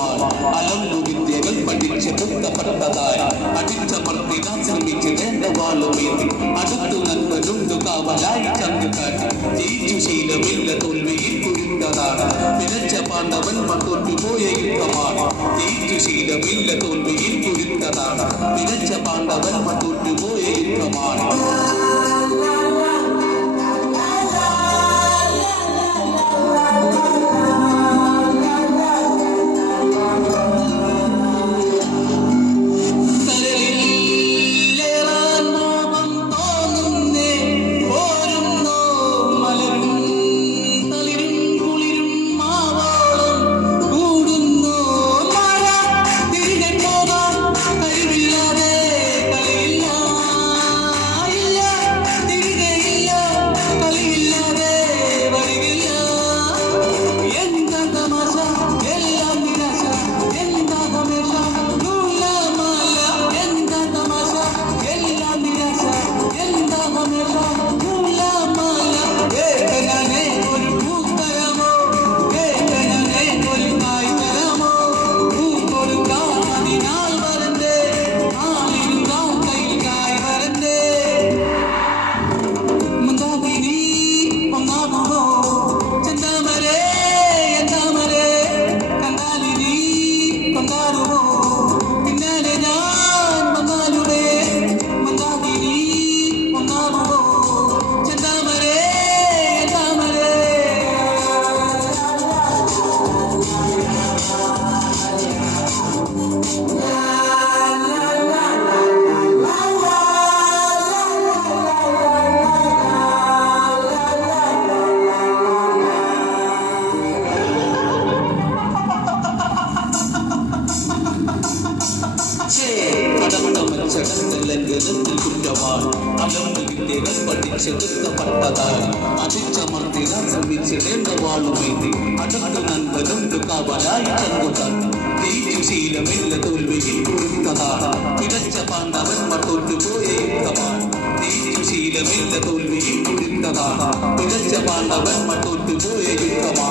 வாழ் அலம் நுகித்தேவன் படிச்சதும் தப்பட்டதாய் அடித்த பர்த்தினா சிறமிச்சிருந்த வாழுமே அடுத்து நண்பரும் துகாவலாய் கங்கு காட்டி ஜெயிச்சு செய்த வெல்ல தோல்வியில் குறிந்ததான பிறச்ச பாண்டவன் மற்றொன்று போய யுத்தமான ஜெயிச்சு செய்த வெல்ல தோல்வியில் குறிந்ததான பிறச்ச பாண்டவன் மற்றொன்று போய யுத்தமான 多少风 గొప్పవాడు అలమ్మిగితే రప్పటించే గొప్ప పట్టదారి అధికమంది రసమించేవాళ్ళు మీది అటక్కు నందగండు కావలాయి చందుతాడు శీలమిల్ల తోల్వెయి పురుత్తదాడ పిడచ్చ పాండవర్మ తోల్లుపోయే శీలమిల్ల తోల్వెయి పురుత్తదాడ పిడచ్చ పాండవర్మ తోల్లుపోయే విత్తమా